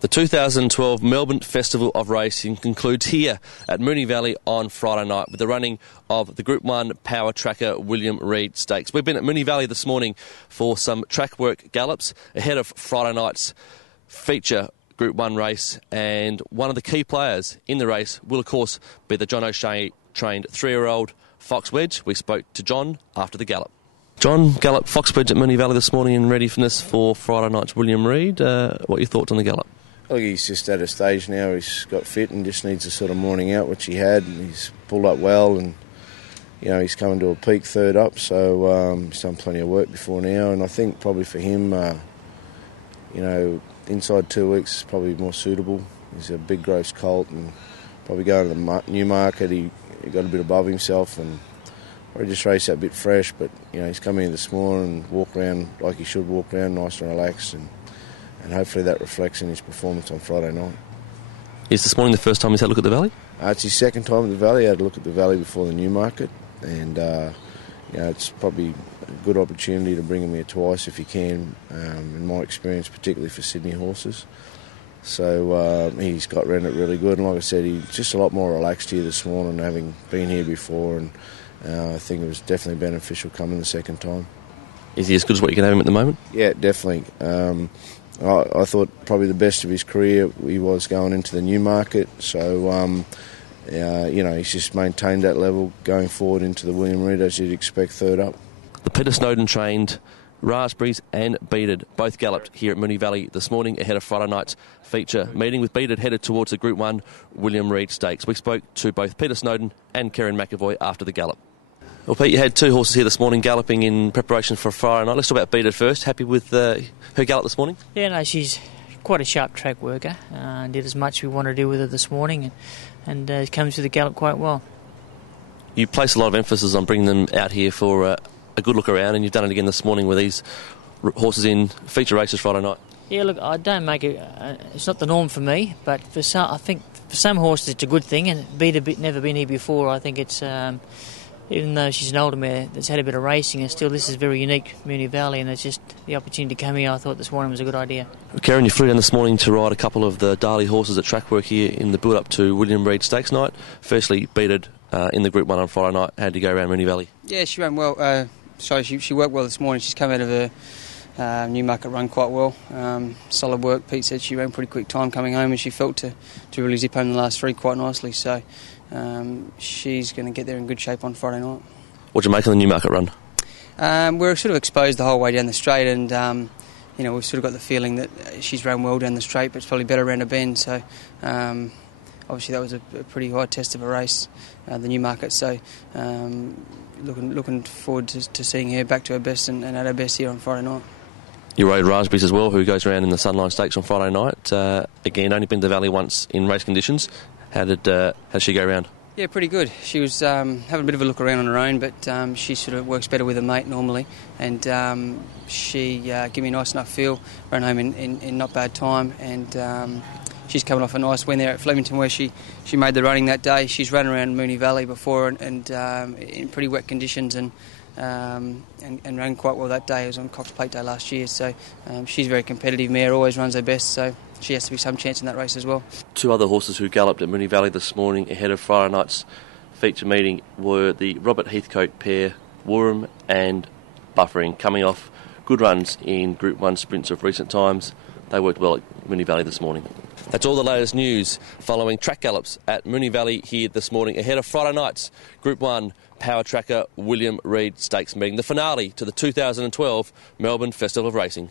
The 2012 Melbourne Festival of Racing concludes here at Moonee Valley on Friday night with the running of the Group 1 power tracker William Reid Stakes. We've been at Moonee Valley this morning for some track work gallops ahead of Friday night's feature Group 1 race, and one of the key players in the race will of course be the John O'Shea trained 3-year-old Foxwedge. We spoke to John after the gallop. John, gallop Foxwedge at Moonee Valley this morning in readiness for Friday night's William Reid. What are your thoughts on the gallop? Look, he's just at a stage now, he's got fit and just needs a sort of morning out, which he had. He's pulled up well and, he's coming to a peak third up, so he's done plenty of work before now. And I think probably for him, inside 2 weeks is probably more suitable. He's a big gross colt and probably going to the new market. He got a bit above himself and probably just raced that a bit fresh, but, he's come in this morning and walk around like he should walk around, nice and relaxed, and hopefully that reflects in his performance on Friday night. Is this morning the first time he's had a look at the Valley? It's his second time at the Valley. He had a look at the Valley before the Newmarket, and it's probably a good opportunity to bring him here twice if you can, in my experience, particularly for Sydney horses. So he's got around it really good, and like I said, he's just a lot more relaxed here this morning, having been here before, and I think it was definitely beneficial coming the second time. Is he as good as what you can have him at the moment? Yeah, definitely. I thought probably the best of his career he was going into the Newmarket, so he's just maintained that level going forward into the William Reid, as you'd expect, third up. The Peter Snowden trained Raspberries and Beaded both galloped here at Moonee Valley this morning ahead of Friday night's feature meeting, with Beaded headed towards the Group 1 William Reid Stakes. We spoke to both Peter Snowden and Karen McAvoy after the gallop. Well, Pete, you had two horses here this morning galloping in preparation for Friday night. Let's talk about Beaded first. Happy with her gallop this morning? Yeah, no, she's quite a sharp track worker. Did as much as we wanted to do with her this morning, and comes through the gallop quite well. You place a lot of emphasis on bringing them out here for a good look around, and you've done it again this morning with these horses in feature races Friday night. Yeah, look, I don't make it. It's not the norm for me, but for some, I think for some horses it's a good thing. And Beaded never been here before. I think it's. Even though she's an older mare that's had a bit of racing, and still this is very unique, Moonee Valley, and it's just the opportunity to come here. I thought this morning was a good idea. Karen, you flew down this morning to ride a couple of the Darley horses at track work here in the build-up to William Reid Stakes night. Firstly, Beaded in the Group 1 on Friday night. How did you go around Moonee Valley? Yeah, she ran well. She worked well this morning. She's come out of her Newmarket run quite well. Solid work. Pete said she ran pretty quick time coming home, and she felt to really zip home the last three quite nicely. So she's going to get there in good shape on Friday night. What do you make of the Newmarket run? We're sort of exposed the whole way down the straight, and we've sort of got the feeling that she's run well down the straight, but it's probably better around a bend. So obviously that was a pretty high test of a race, the Newmarket. So looking forward to seeing her back to her best and at her best here on Friday night. You rode Raspberries as well, who goes around in the Sunline Stakes on Friday night. Again, only been to the Valley once in race conditions. How did she go around? Yeah, pretty good. She was having a bit of a look around on her own, but she sort of works better with her mate normally, and she gave me a nice enough feel, ran home in not bad time, and she's coming off a nice win there at Flemington where she made the running that day. She's run around Moonee Valley before and in pretty wet conditions and ran quite well that day. It was on Cox Plate Day last year, so she's a very competitive mare, always runs her best, so she has to be some chance in that race as well. Two other horses who galloped at Moonee Valley this morning ahead of Friday night's feature meeting were the Robert Heathcote pair, Wooram and Buffering, coming off good runs in Group 1 sprints of recent times. They worked well at Moonee Valley this morning. That's all the latest news following track gallops at Moonee Valley here this morning ahead of Friday night's Group 1 power tracker William Reid Stakes meeting, the finale to the 2012 Melbourne Festival of Racing.